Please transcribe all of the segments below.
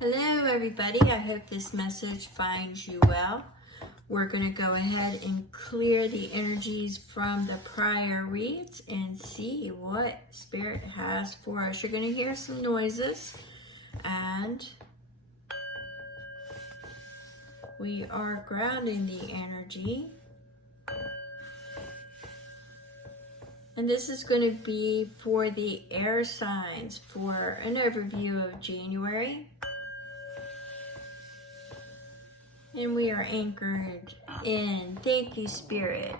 Hello everybody, I hope this message finds you well. We're going to go ahead and clear the energies from the prior reads and see what Spirit has for us. You're going to hear some noises and we are grounding the energy. And this is going to be for the air signs for an overview of January. And we are anchored in. Thank you, Spirit.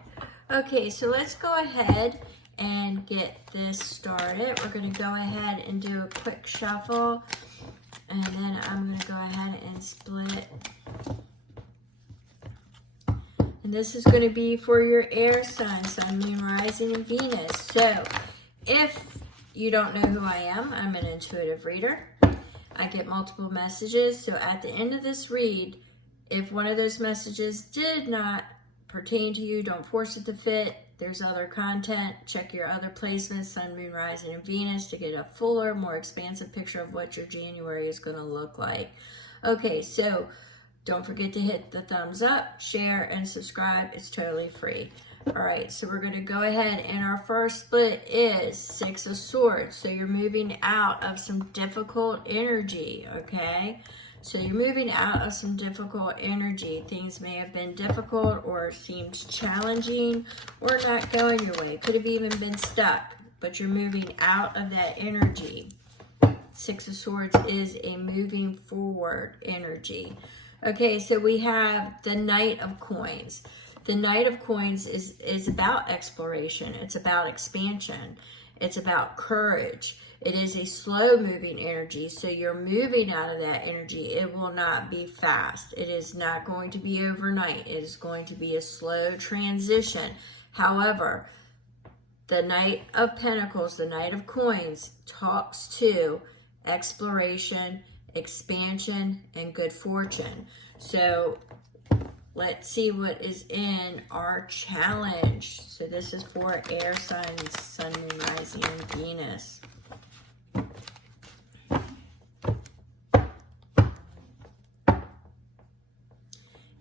Okay, so let's go ahead and get this started. We're going to go ahead and do a quick shuffle. And then I'm going to go ahead and split. And this is going to be for your air sign, Sun, Moon, Rising, and Venus. So if you don't know who I am, I'm an intuitive reader. I get multiple messages. So at the end of this read, if one of those messages did not pertain to you, don't force it to fit. There's other content. Check your other placements, Sun, Moon, Rising, and Venus, to get a fuller, more expansive picture of what your January is going to look like. Okay, so don't forget to hit the thumbs up, share, and subscribe. It's totally free. All right, so we're going to go ahead, and our first split is Six of Swords. So you're moving out of some difficult energy, okay? So you're moving out of some difficult energy. Things may have been difficult or seemed challenging or not going your way. Could have even been stuck, but you're moving out of that energy. Six of Swords is a moving forward energy. Okay, so we have the Knight of Coins. The Knight of Coins is about exploration. It's about expansion. It's about courage. It is a slow-moving energy, so you're moving out of that energy. It will not be fast. It is not going to be overnight. It is going to be a slow transition. However, the Knight of Pentacles, the Knight of Coins, talks to exploration, expansion, and good fortune. So let's see what is in our challenge. So this is for air signs, Sun, Moon, Rising, and Venus.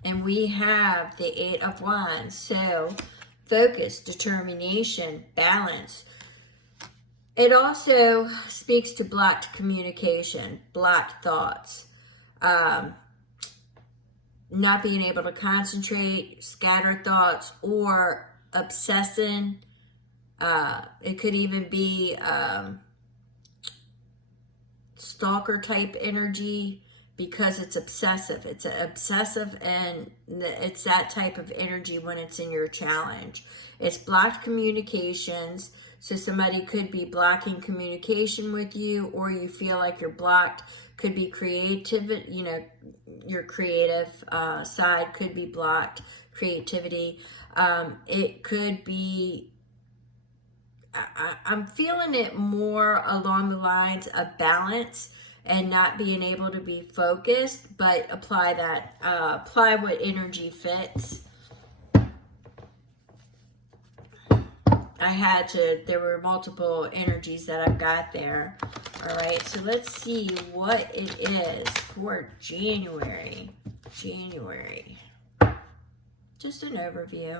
And we have the Eight of Wands. So focus, determination, balance. It also speaks to blocked communication, blocked thoughts, not being able to concentrate, scattered thoughts, or obsessing. It could even be stalker type energy, because it's obsessive. It's obsessive, and it's that type of energy when it's in your challenge. It's blocked communications. So somebody could be blocking communication with you, or you feel like you're blocked. Could be creativity, your creative side could be blocked, creativity. It could be, I'm feeling it more along the lines of balance and not being able to be focused, but apply what energy fits. There were multiple energies that I've got there. All right, so let's see what it is for January. Just an overview.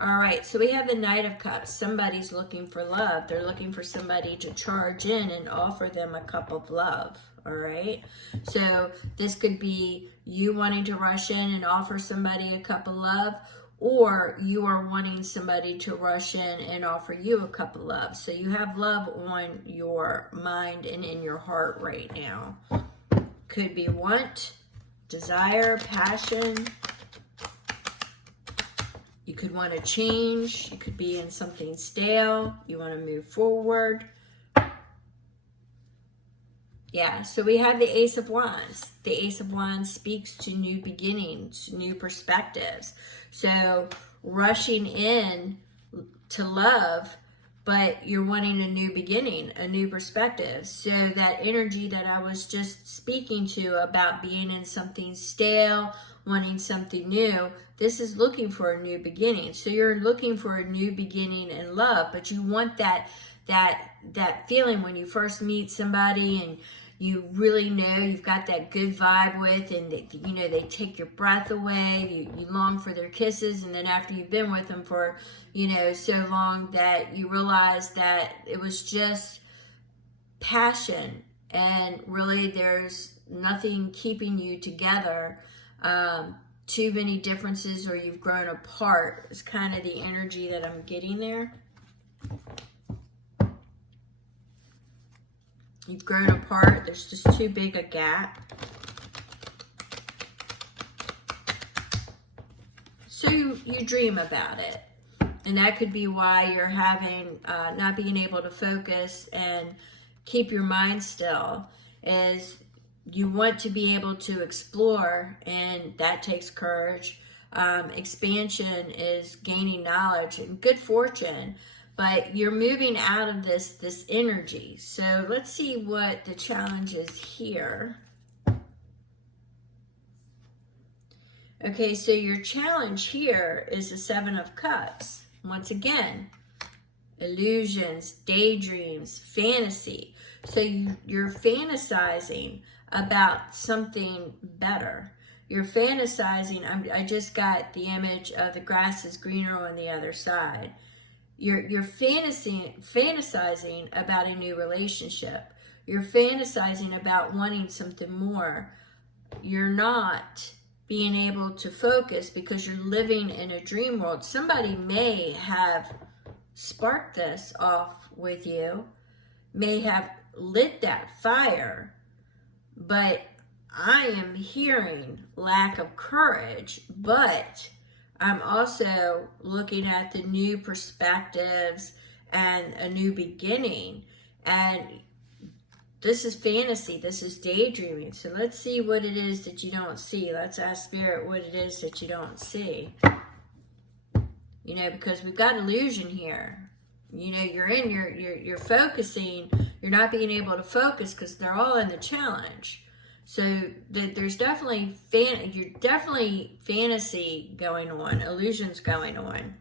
All right, so we have the Knight of Cups. Somebody's looking for love. They're looking for somebody to charge in and offer them a cup of love. All right, so this could be you wanting to rush in and offer somebody a cup of love, or you are wanting somebody to rush in and offer you a cup of love. So you have love on your mind and in your heart right now. Could be want, desire, passion. You could want to change. You could be in something stale. You want to move forward. Yeah, so we have the Ace of Wands. The Ace of Wands speaks to new beginnings, new perspectives. So rushing in to love, but you're wanting a new beginning, a new perspective. So that energy that I was just speaking to about being in something stale, wanting something new, this is looking for a new beginning. So you're looking for a new beginning in love, but you want that feeling when you first meet somebody and you really know you've got that good vibe with, and they take your breath away. You long for their kisses, and then after you've been with them for so long that you realize that it was just passion, and really there's nothing keeping you together. Too many differences, or you've grown apart, is kind of the energy that I'm getting there. You've grown apart. There's just too big a gap. So you dream about it. And that could be why you're having, not being able to focus and keep your mind still, is you want to be able to explore, and that takes courage. Expansion is gaining knowledge and good fortune, but you're moving out of this energy. So let's see what the challenge is here. Okay, so your challenge here is the 7 of Cups. Once again, illusions, daydreams, fantasy. So you're fantasizing about something better. You're fantasizing. I just got the image of the grass is greener on the other side. You're fantasizing about a new relationship. You're fantasizing about wanting something more. You're not being able to focus because you're living in a dream world. Somebody may have sparked this off with you, may have lit that fire, but I am hearing lack of courage, but I'm also looking at the new perspectives and a new beginning. And this is fantasy. This is daydreaming. So let's see what it is that you don't see. Let's ask Spirit what it is that you don't see. Because we've got illusion here. You're focusing. You're not being able to focus because they're all in the challenge. So there's definitely fantasy going on, illusions going on.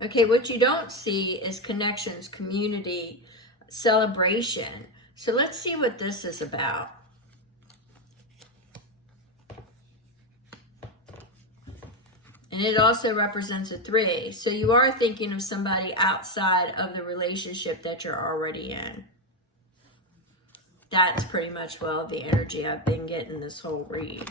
Okay, what you don't see is connections, community, celebration. So let's see what this is about. And it also represents a 3. So you are thinking of somebody outside of the relationship that you're already in. That's pretty much, well, the energy I've been getting this whole read.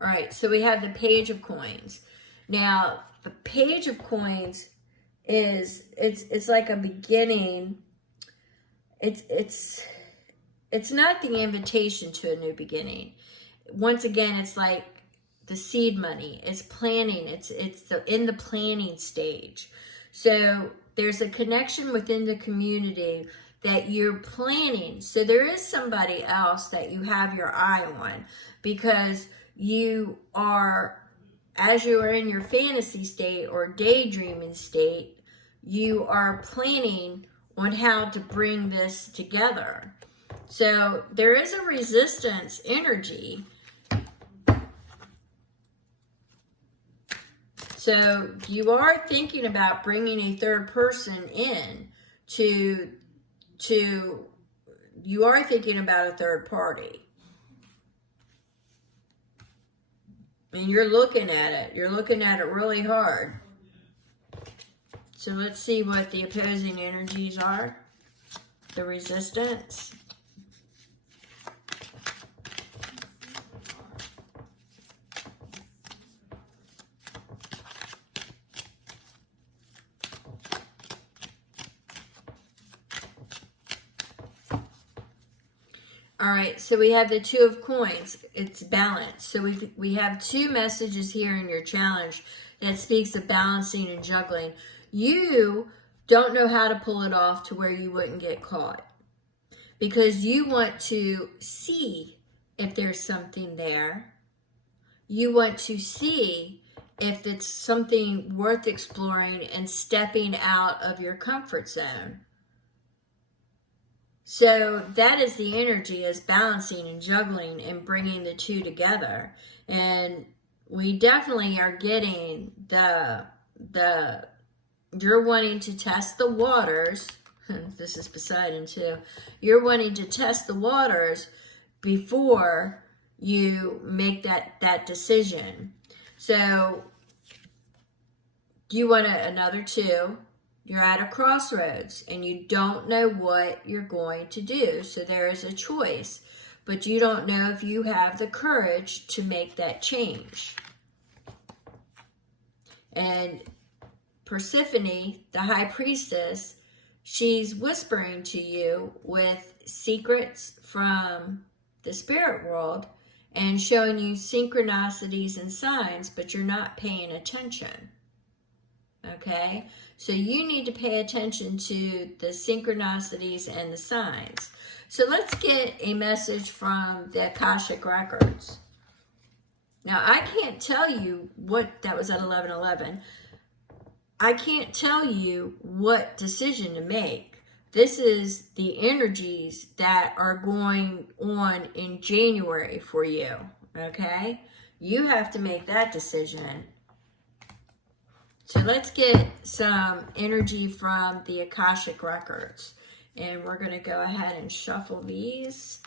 All right, so we have the Page of Coins. Now, the Page of Coins is, it's like a beginning. It's not the invitation to a new beginning. Once again, it's like the seed money. It's planning. It's in the planning stage. So there's a connection within the community that you're planning. So there is somebody else that you have your eye on, because you are, as you are in your fantasy state or daydreaming state, you are planning on how to bring this together. So there is a resistance energy. So you are thinking about bringing a third person in you are thinking about a third party. And you're looking at it. You're looking at it really hard. So let's see what the opposing energies are. The resistance. All right, so we have the 2 of Coins. It's balance. So we have 2 messages here in your challenge that speaks of balancing and juggling. You don't know how to pull it off to where you wouldn't get caught, because you want to see if there's something there. You want to see if it's something worth exploring and stepping out of your comfort zone. So that is the energy, is balancing and juggling and bringing the two together. And we definitely are getting you're wanting to test the waters. This is Poseidon too. You're wanting to test the waters before you make that decision. So you want another two. You're at a crossroads and you don't know what you're going to do. So there is a choice, but you don't know if you have the courage to make that change. And Persephone, the high priestess, she's whispering to you with secrets from the spirit world and showing you synchronicities and signs, but you're not paying attention. Okay? So you need to pay attention to the synchronicities and the signs. So let's get a message from the Akashic Records. Now, I can't tell you what, that was at 11:11. I can't tell you what decision to make. This is the energies that are going on in January for you, okay? You have to make that decision. So let's get some energy from the Akashic Records. And we're going to go ahead and shuffle these.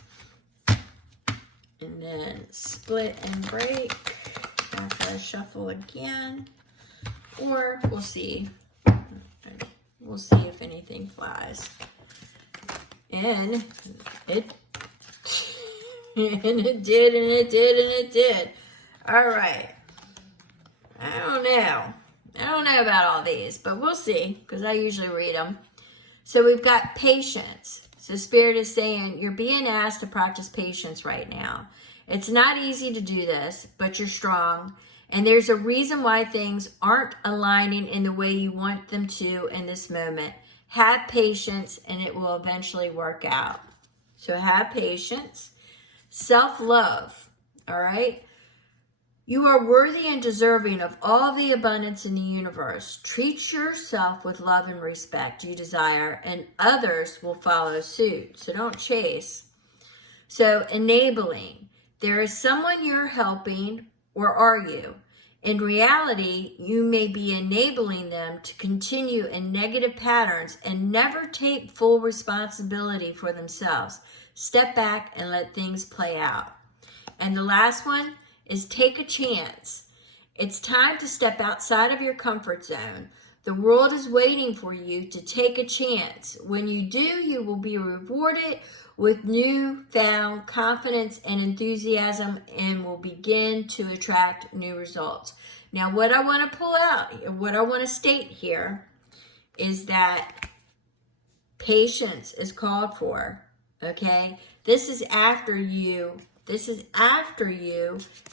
And then split and break after I shuffle again. Or we'll see. We'll see if anything flies. And it and it did. All right. I don't know about all these, but we'll see, because I usually read them. So we've got patience. So Spirit is saying you're being asked to practice patience right now. It's not easy to do this, but you're strong. And there's a reason why things aren't aligning in the way you want them to in this moment. Have patience and it will eventually work out. So have patience. Self-love, all right? You are worthy and deserving of all the abundance in the universe. Treat yourself with love and respect you desire, and others will follow suit. So don't chase. So enabling. There is someone you're helping, or are you? In reality, you may be enabling them to continue in negative patterns and never take full responsibility for themselves. Step back and let things play out. And the last one is take a chance. It's time to step outside of your comfort zone. The world is waiting for you to take a chance. When you do, you will be rewarded with newfound confidence and enthusiasm and will begin to attract new results. Now, what I want to pull out, what I want to state here is that patience is called for, okay? This is after you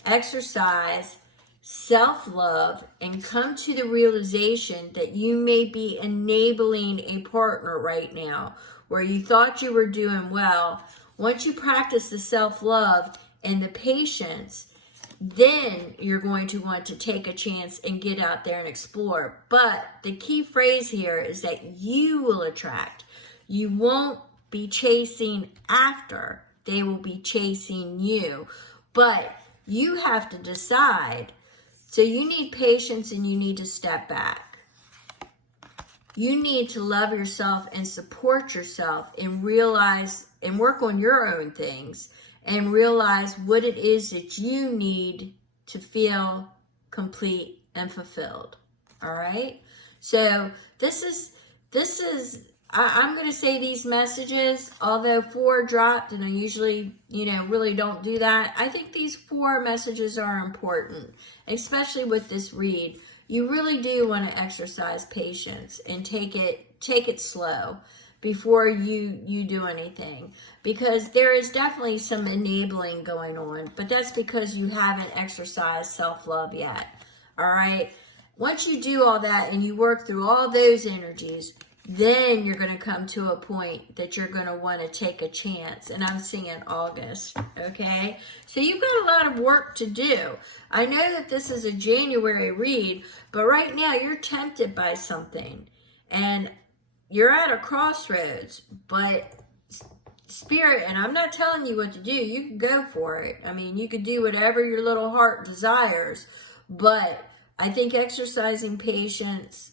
exercise self-love and come to the realization that you may be enabling a partner right now where you thought you were doing well. Once you practice the self-love and the patience, then you're going to want to take a chance and get out there and explore. But the key phrase here is that you will attract. You won't be chasing after. They will be chasing you. But you have to decide. So you need patience and you need to step back. You need to love yourself and support yourself and realize and work on your own things and realize what it is that you need to feel complete and fulfilled. All right? So this is I'm going to say these messages, although 4 dropped, and I usually, really don't do that. I think these 4 messages are important, especially with this read. You really do want to exercise patience and take it slow before you do anything, because there is definitely some enabling going on, but that's because you haven't exercised self-love yet. All right? Once you do all that and you work through all those energies, then you're going to come to a point that you're going to want to take a chance. And I'm seeing August, okay? So you've got a lot of work to do. I know that this is a January read, but right now you're tempted by something. And you're at a crossroads, but Spirit, and I'm not telling you what to do. You can go for it. I mean, you could do whatever your little heart desires, but I think exercising patience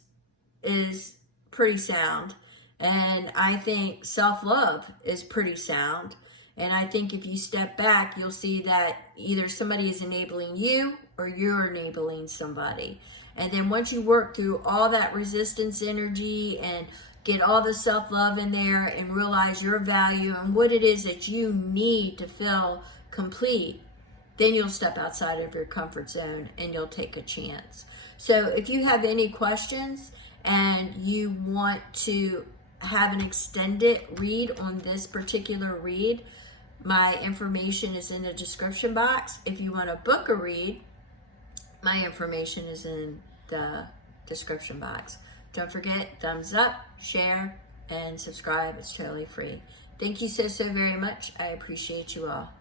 is pretty sound. And I think self-love is pretty sound. And I think if you step back, you'll see that either somebody is enabling you or you're enabling somebody. And then once you work through all that resistance energy and get all the self-love in there and realize your value and what it is that you need to feel complete, then you'll step outside of your comfort zone and you'll take a chance. So if you have any questions and you want to have an extended read on this particular read, my information is in the description box. If you want to book a read, my information is in the description box. Don't forget, thumbs up, share, and subscribe. It's totally free. Thank you so very much. I appreciate you all.